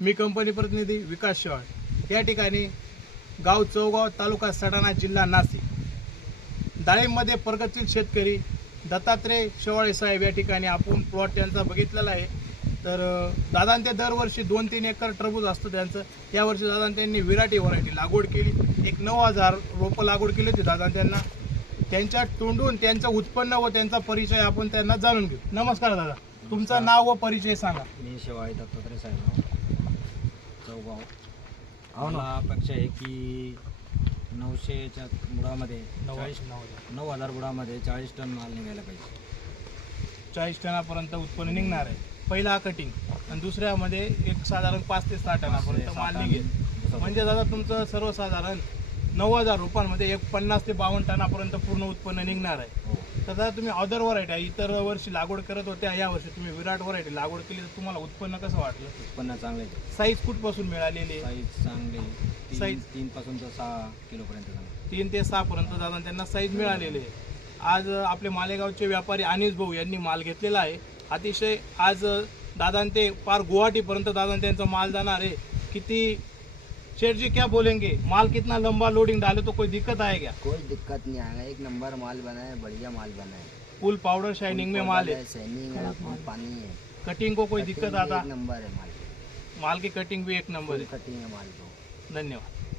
मी company प्रतिनिधी विकास शेवाळ. या ठिकाणी गाव चौगाव तालुका सडाणा जिल्हा नाशिक. डाळींमध्ये प्रगतशील शेतकरी दत्तात्रय शेवाळे साहेब या ठिकाणी आपण प्लॉट त्यांचा बघितलेला आहे. तर अं, ते दरवर्षी दोन तीन एकर टरबूज असतो त्यांचं. यावर्षी दादां त्यांनी विराटी व्हरायटी लागवड केली. एक नऊ हजार रोपं लागवड केली होती दादा त्यांना त्यांच्या तोंडून त्यांचं उत्पन्न व त्यांचा परिचय आपण त्यांना जाणून घेऊ. नमस्कार दादा. तुमचं नाव व परिचय सांगा. मी शिवाई दत्तात्रय साहेब चौगाव. मला अपेक्षा आहे की नऊशेच्या बुडामध्ये चाळीस नऊ हजार. बुडामध्ये चाळीस टन माल निघायला पाहिजे. चाळीस टनापर्यंत उत्पन्न निघणार आहे. पहिला कटिंग आणि दुसऱ्यामध्ये एक साधारण पाच ते सहा टनापर्यंत माल निघेल. म्हणजे दादा तुमचं सर्वसाधारण नऊ हजार रुपयांमध्ये एक पन्नास ते बावन्न टनापर्यंत पूर्ण उत्पन्न निघणार आहे. तर दादा तुम्ही अदर व्हरायटी इतर वर्षी लागवड करत होत्या या वर्षी तुम्ही विराट व्हरायटी लागवड केली तर तुम्हाला उत्पन्न कसं वाटलं? उत्पन्न चांगले साईज कुठपासून मिळालेली आहे? साईज चांगली Size? तीन पासून तर सहा किलोपर्यंत तीन ते सहा पर्यंत दादा त्यांना साईज मिळालेली आहे. आज आपले मालेगावचे व्यापारी अनिस भाऊ यांनी माल घेतलेला आहे. अतिशय आज दादा ते पार गुवाहाटीपर्यंत दादा त्यांचा माल जाणार आहे. किती शेठ जी क्या बोलेंगे? माल कितना लंबा लोडिंग डाले तो कोई दिक्कत आएगा कोई दिक्कत नहीं आएगा। एक नंबर माल बना है बढ़िया माल बना है। फुल पाउडर शाइनिंग में माल है। शाइनिंग है पानी है। कटिंग को कोई दिक्कत आता? नंबर है माल। माल की कटिंग भी एक नंबर है। कटिंग है माल को। धन्यवाद।